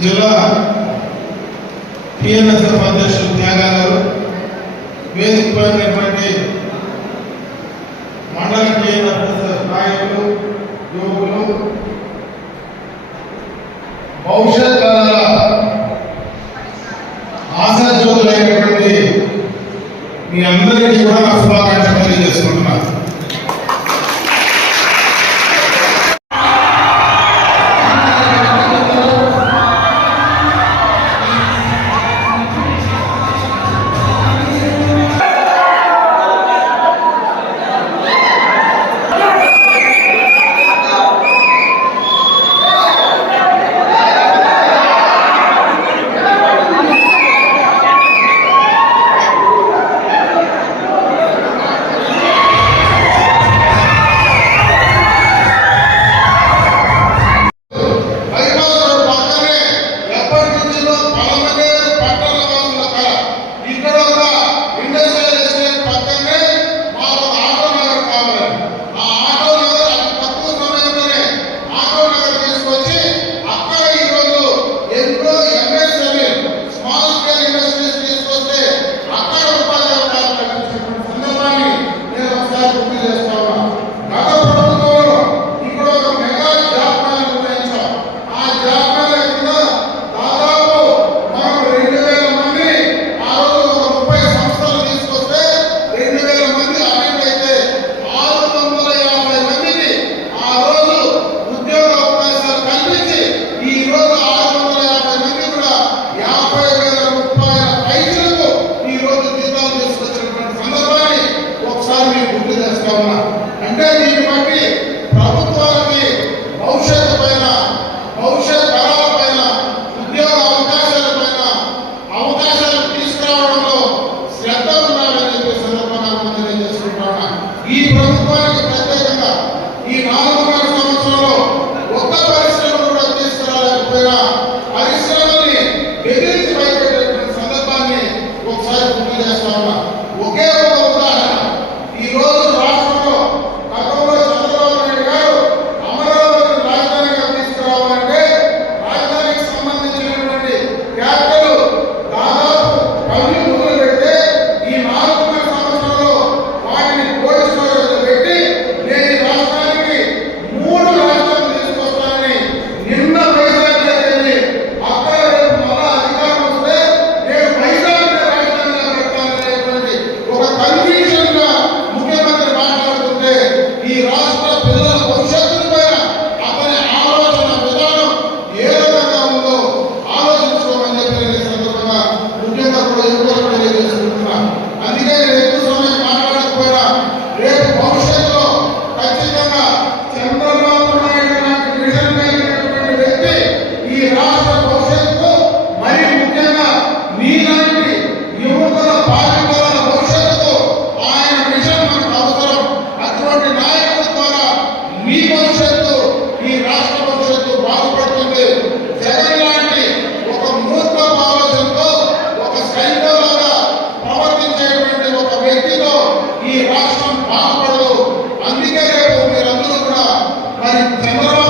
జిల్లా టిఎన్ఎస్ అధ్యక్షులు త్యాగా గారు వేదికపడినటువంటి మండల టిఎన్ఎస్ నాయకులు యువకులు భవిష్యత్ కాలంలో ఆశాజ్యోతులైనటువంటి మీ అందరికీ కూడా నా primero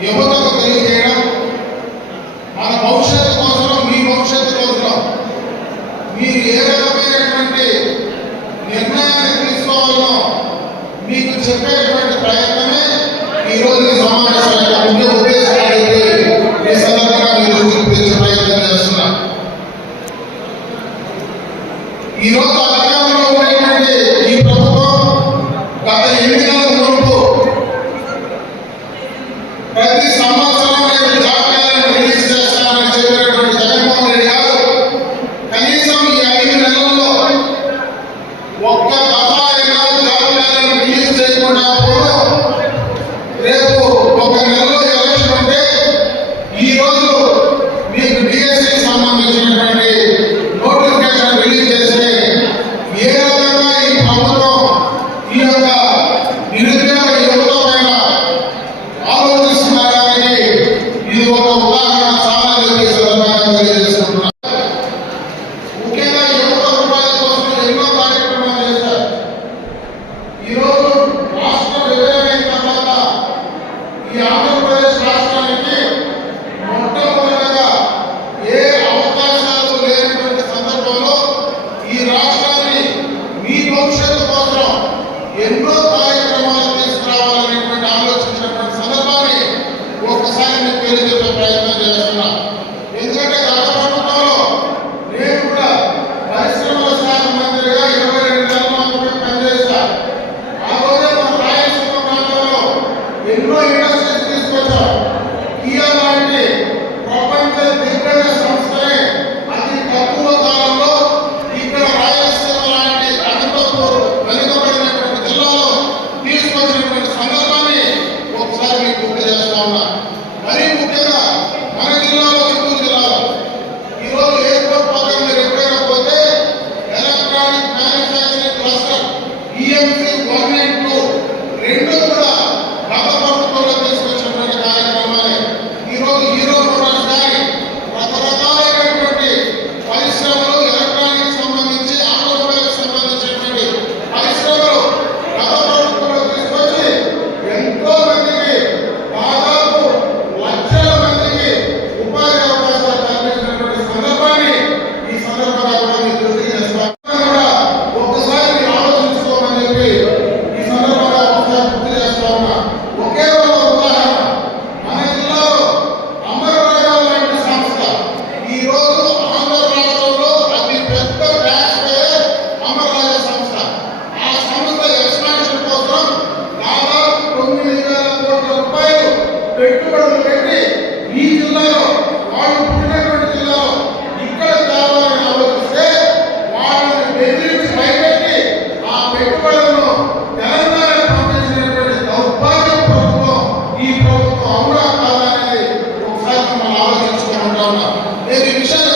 యువతకు Hallelujah. Maybe we should